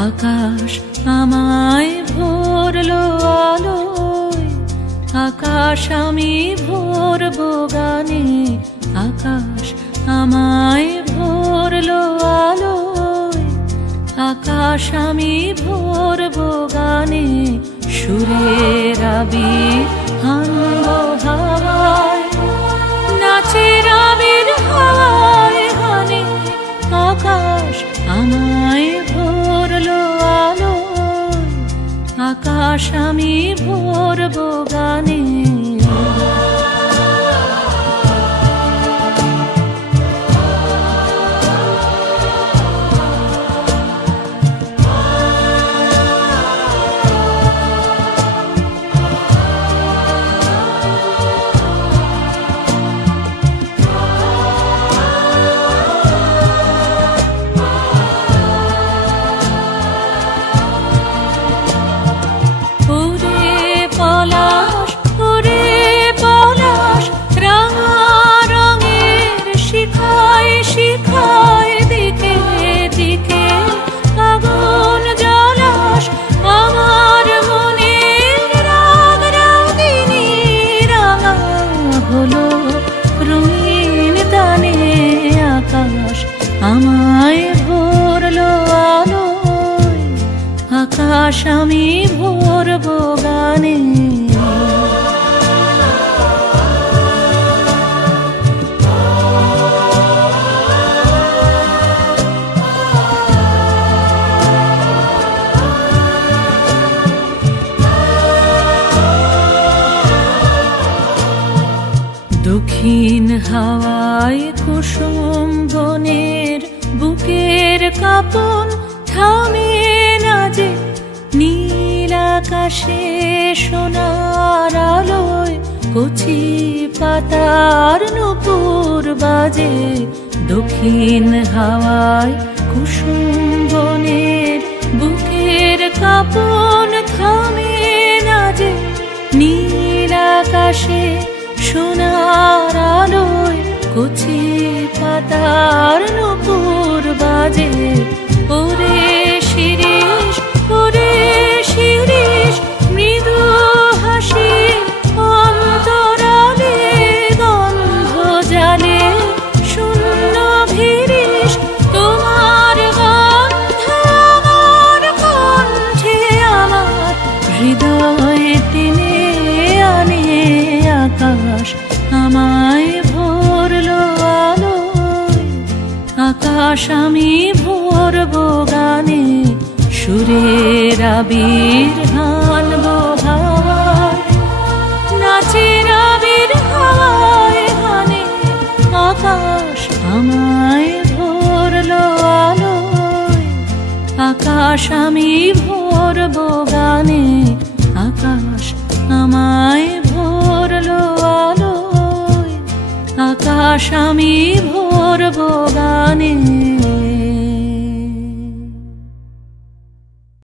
আকাশ আমায় ভরলো আলোয়, আকাশ আমি ভরবো গানে। আকাশ আমায় ভরলো আলোয়, আকাশ আমি ভরবো গানে। সুরের আবির হানবো হাওয়ায়, নাচের আবির হাওয়ায় হানে। আকাশ আমায় ভরলো আলোয়, আকাশ আমি ভরবো গানে। আমায় ভরলো আলোয়, আকাশ আমি ভরবো গানে। দক্ষিণ হাওয়ায় কুসুম বনের বুকের কাঁপন থামে না যে। নীল আকাশে সোনার আলোয় কচি পাতার নূপুর বাজে। দক্ষিণ হাওয়ায় কুসুম বনের বুকের কাঁপন থামে না যে। নীল আকাশে সোনার আলোয় কচি পাতার নূপুর বাজে। ওরে শিরিষ, ওরে শিরিষ, মৃদু হাসি অন্তরালে গন্ধ জালে। শূন্য ভিরিশ তোমার গন্ধ আমার কণ্ঠে, আমার হৃদয়ে টেনে আনে। আকাশ আমায় ভরলো আলোয়, আকাশ আমি ভরবো গানে। সুরের আবির হানবো হাওয়ায়, নাচের আবির হাওয়ায় হানে। আকাশ আমায় ভরলো আলোয়, আকাশ আমি ভরবো গানে। আকাশ আমায় ভরলো আলোয়, আকাশ আমি ভরবো গানে।